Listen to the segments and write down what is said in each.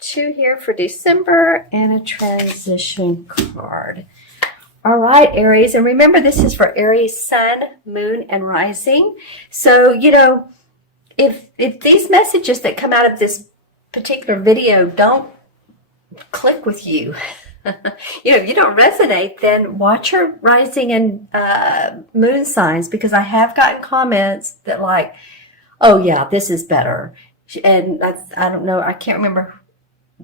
2 here for December and a transition card. All right, Aries. And remember, this is for Aries, Sun, Moon, and Rising. So, if these messages that come out of this particular video don't click with you, if you don't resonate, then watch your rising and moon signs, because I have gotten comments that like, oh yeah, this is better. And I don't know, I can't remember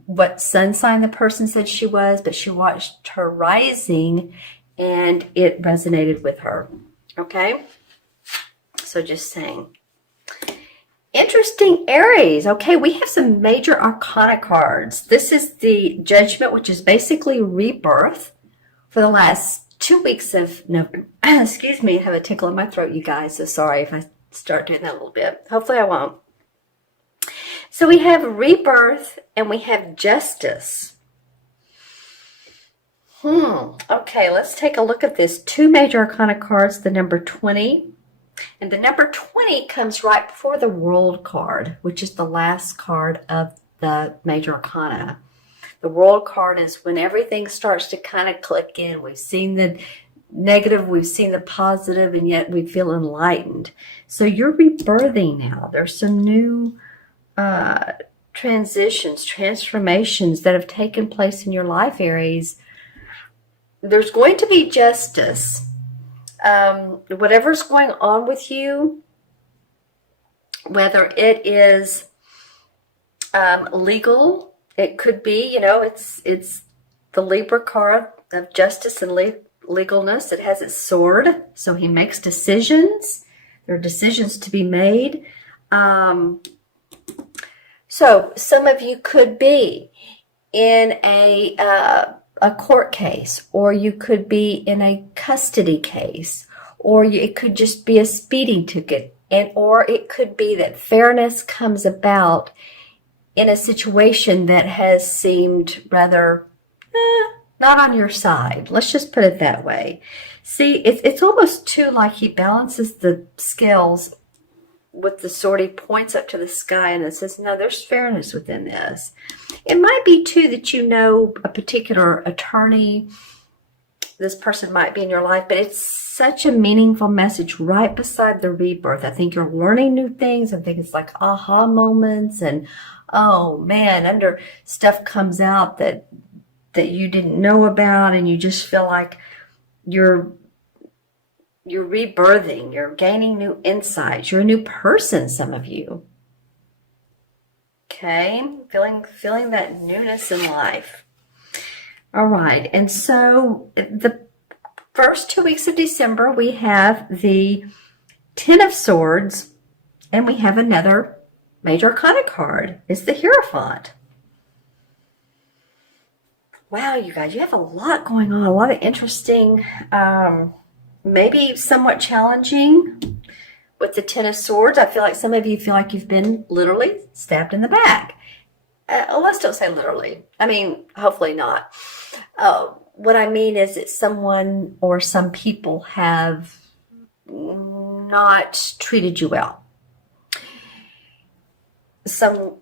what sun sign the person said she was, but she watched her rising and it resonated with her. Okay? So just saying. Interesting, Aries. Okay, we have some major arcana cards. This is the Judgment, which is basically rebirth for the last 2 weeks of November. Excuse me, I have a tickle in my throat, you guys. So sorry if I start doing that a little bit. Hopefully I won't. So we have rebirth and we have justice. Okay, let's take a look at this. 2 major arcana cards, the number 20. And the number 20 comes right before the World card, which is the last card of the major arcana. The World card is when everything starts to kind of click in. We've seen the negative, we've seen the positive, and yet we feel enlightened. So you're rebirthing now. There's some new transitions, transformations that have taken place in your life, Aries. There's going to be justice. Whatever's going on with you, whether it is legal, it could be, it's the Libra card of justice and legalness. It has its sword, so he makes decisions. There are decisions to be made. So some of you could be in a court case, or you could be in a custody case, or it could just be a speeding ticket, or it could be that fairness comes about in a situation that has seemed rather not on your side. Let's just put it that way. See, it's almost too like he balances the scales with the sword. He points up to the sky and it says, no, there's fairness within this. It might be too that you know a particular attorney. This person might be in your life, but it's such a meaningful message right beside the rebirth. I think you're learning new things. I think it's like aha moments, and oh man, under stuff comes out that you didn't know about, and you just feel like you're rebirthing, you're gaining new insights, you're a new person, some of you. Okay, feeling that newness in life. All right, and so the first 2 weeks of December, we have the Ten of Swords, and we have another major arcana card. It's the Hierophant. Wow, you guys, you have a lot going on, a lot of interesting, maybe somewhat challenging with the Ten of Swords. I feel like some of you feel like you've been literally stabbed in the back. Let's don't say literally. I mean, hopefully not. What I mean is that someone or some people have not treated you well. Some,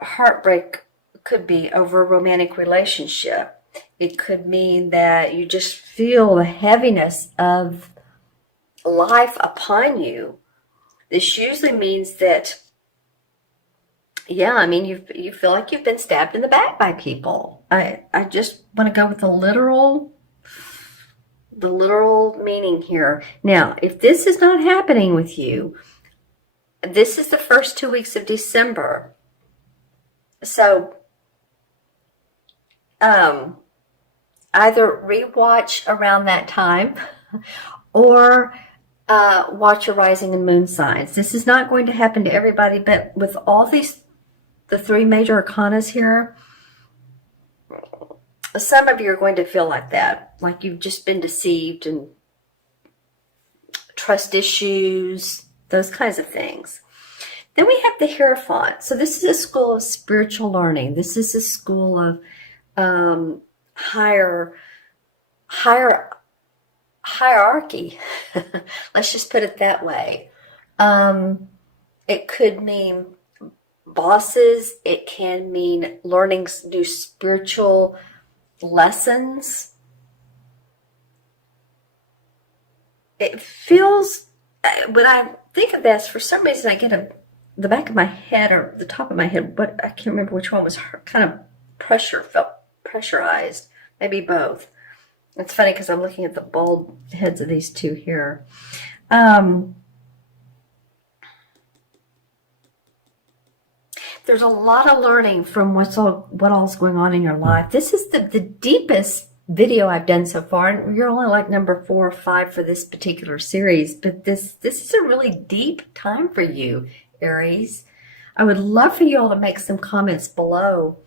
heartbreak could be over a romantic relationship. It could mean that you just feel the heaviness of life upon you. This usually means that, you feel like you've been stabbed in the back by people. I just want to go with the literal meaning here. Now, if this is not happening with you, this is the first 2 weeks of December. So, either rewatch around that time or watch your rising and moon signs. This is not going to happen to everybody, but with all the 3 major arcanas here, some of you are going to feel like that, like you've just been deceived, and trust issues, those kinds of things. Then we have the Hierophant. So this is a school of spiritual learning. This is a school of hierarchy. Let's just put it that way. It could mean bosses. It can mean learning new spiritual lessons. It feels, when I think of this, for some reason I get the back of my head or the top of my head, but I can't remember which one was kind of felt pressurized. Maybe both. It's funny because I'm looking at the bald heads of these two here. There's a lot of learning from what all's going on in your life. This is the deepest video I've done so far, and you're only like number 4 or 5 for this particular series, but this is a really deep time for you, Aries. I would love for you all to make some comments below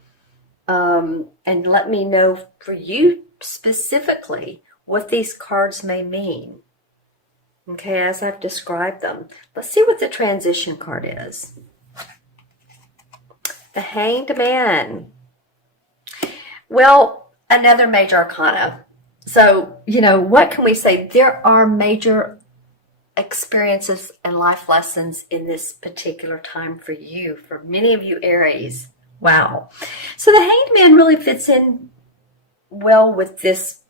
and let me know for you specifically what these cards may mean. Okay, as I've described them. Let's see what the transition card is. The Hanged Man. Well, another major arcana. So, what can we say? There are major experiences and life lessons in this particular time for you, for many of you Aries. Wow. So the Hanged Man really fits in well with this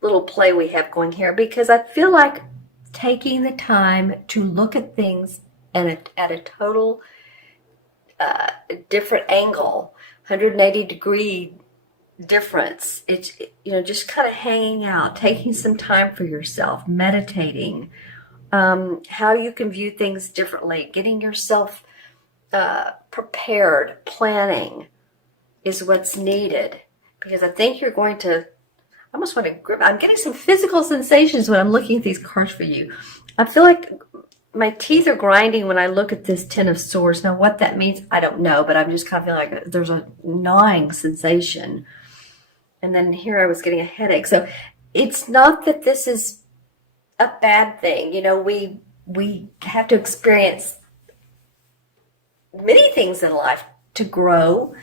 little play we have going here, because I feel like taking the time to look at things at a total different angle, 180 degree difference. It's, just kind of hanging out, taking some time for yourself, meditating, how you can view things differently, getting yourself prepared, planning is what's needed. Because I think you're going to, I almost want to grip, I'm getting some physical sensations when I'm looking at these cards for you. I feel like my teeth are grinding when I look at this Ten of Swords. Now, what that means, I don't know, but I'm just kind of feeling like there's a gnawing sensation. And then here I was getting a headache. So it's not that this is a bad thing. We have to experience many things in life to grow,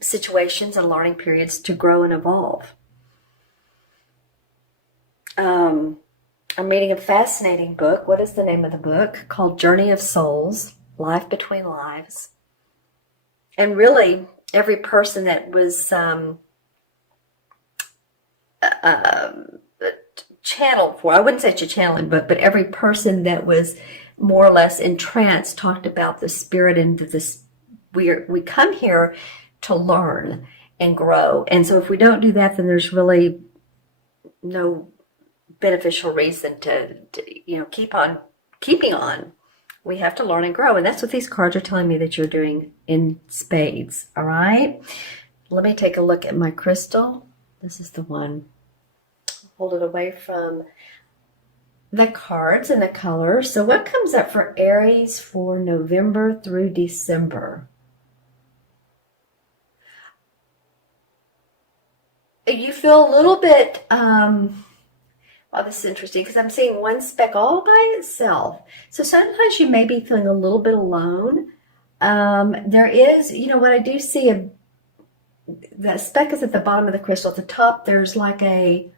situations and learning periods to grow and evolve. I'm reading a fascinating book. What is the name of the book? Called Journey of Souls, Life Between Lives. And really, every person that was channeled for, I wouldn't say it's a channeling book, but every person that was more or less entranced talked about the spirit and this. We come here to learn and grow. And so if we don't do that, then there's really no beneficial reason to keep on keeping on. We have to learn and grow, and that's what these cards are telling me that you're doing in spades. All right, let me take a look at my crystal. This is the one. Hold it away from the cards and the colors. So what comes up for Aries for November through December? You feel a little bit oh, this is interesting because I'm seeing one speck all by itself. So sometimes you may be feeling a little bit alone. There is, what I do see, the speck is at the bottom of the crystal. At the top, there's like a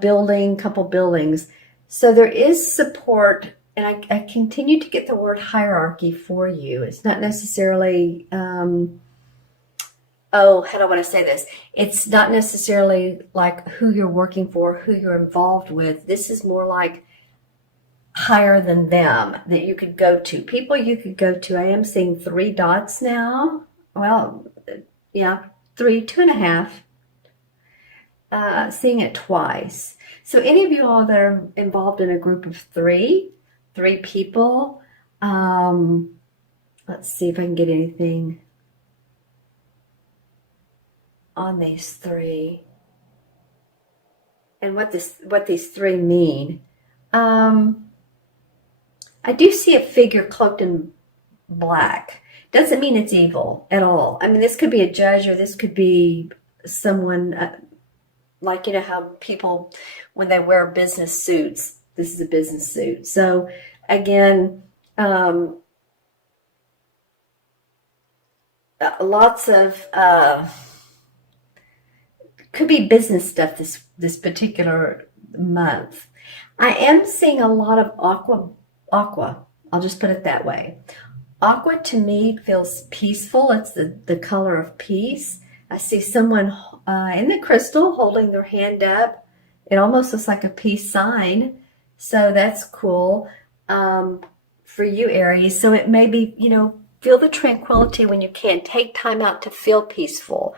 building, couple buildings. So there is support, and I continue to get the word hierarchy for you. It's not necessarily... how do I want to say this? It's not necessarily like who you're working for, who you're involved with. This is more like higher than them that you could go to. People you could go to. I am seeing 3 dots now. Well, yeah, 3, 2.5. Seeing it twice. So any of you all that are involved in a group of 3 people, let's see if I can get anything on these 3 and what these 3 mean. I do see a figure cloaked in black. Doesn't mean it's evil at all. I mean, this could be a judge, or this could be someone like, how people, when they wear business suits, this is a business suit. So again, lots of could be business stuff this particular month. I am seeing a lot of aqua. I'll just put it that way. Aqua to me feels peaceful. It's the color of peace. I see someone in the crystal holding their hand up. It almost looks like a peace sign. So that's cool for you, Aries. So it may be, feel the tranquility when you can. Take time out to feel peaceful.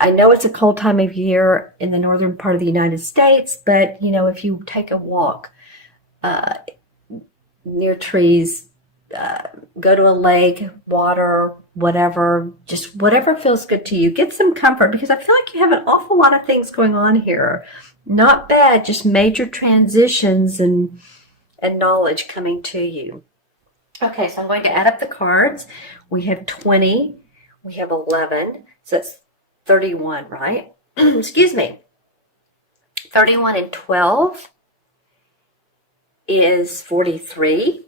I know it's a cold time of year in the northern part of the United States, but, if you take a walk near trees, go to a lake, water, whatever, just whatever feels good to you. Get some comfort because I feel like you have an awful lot of things going on here. Not bad, just major transitions and knowledge coming to you. Okay, so I'm going to add up the cards. We have 20, we have 11, so that's 31, right? Excuse me. 31 and 12 is 43.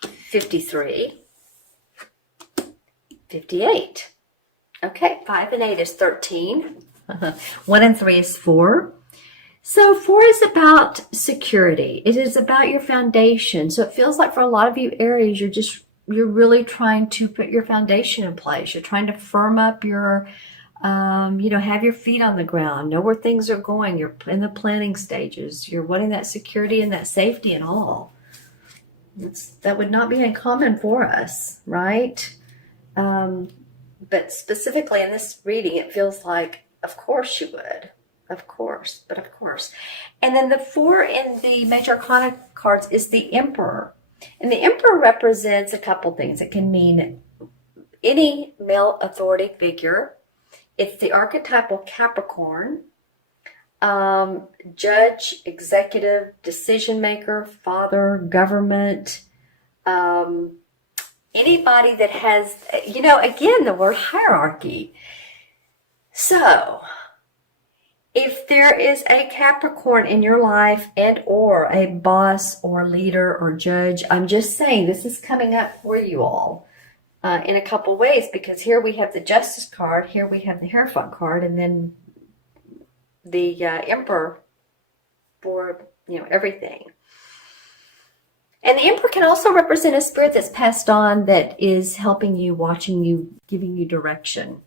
53, 58. Okay, 5 and 8 is 13. 1 and 3 is 4. So 4 is about security. It is about your foundation. So it feels like for a lot of you Aries, you're really trying to put your foundation in place. You're trying to firm up your, have your feet on the ground, know where things are going. You're in the planning stages. You're wanting that security and that safety and all. That would not be uncommon for us, right? But specifically in this reading, it feels like, of course you would. Of course, but of course. And then the 4 in the Major Arcana cards is the Emperor. And the Emperor represents a couple things. It can mean any male authority figure. It's the archetypal Capricorn. Judge, executive, decision maker, father, government, anybody that has, again, the word hierarchy. So, if there is a Capricorn in your life and or a boss or leader or judge, I'm just saying this is coming up for you all in a couple ways, because here we have the Justice card, here we have the Hierophant card, and then the Emperor for everything. And the Emperor can also represent a spirit that's passed on that is helping you, watching you, giving you direction.